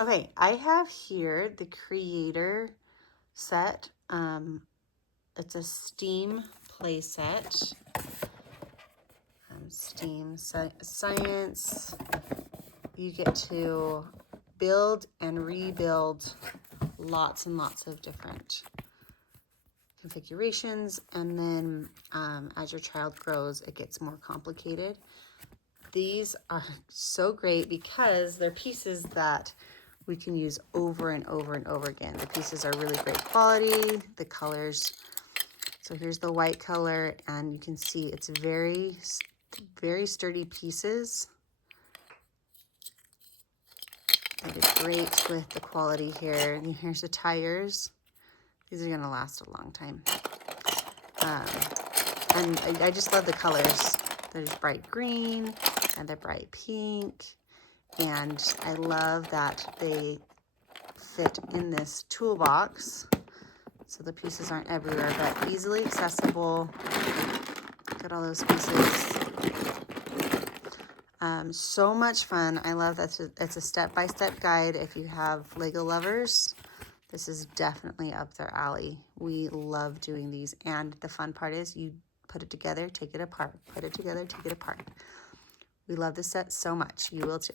Okay, I have here the Creator set. It's a STEAM play set. STEAM science. You get to build and rebuild lots and lots of different configurations, and then as your child grows, it gets more complicated. These are so great because they're pieces that we can use over and over and over again. The pieces are really great quality, the colors. So here's the white color, and you can see it's very, very sturdy pieces. They did great with the quality here. And here's the tires. These are gonna last a long time. And I just love the colors. There's bright green and the bright pink. And I love that they fit in this toolbox. So the pieces aren't everywhere, but easily accessible. Look at all those pieces. So much fun. I love that it's a step-by-step guide. If you have Lego lovers, this is definitely up their alley. We love doing these. And the fun part is you put it together, take it apart, put it together, take it apart. We love this set so much. You will too.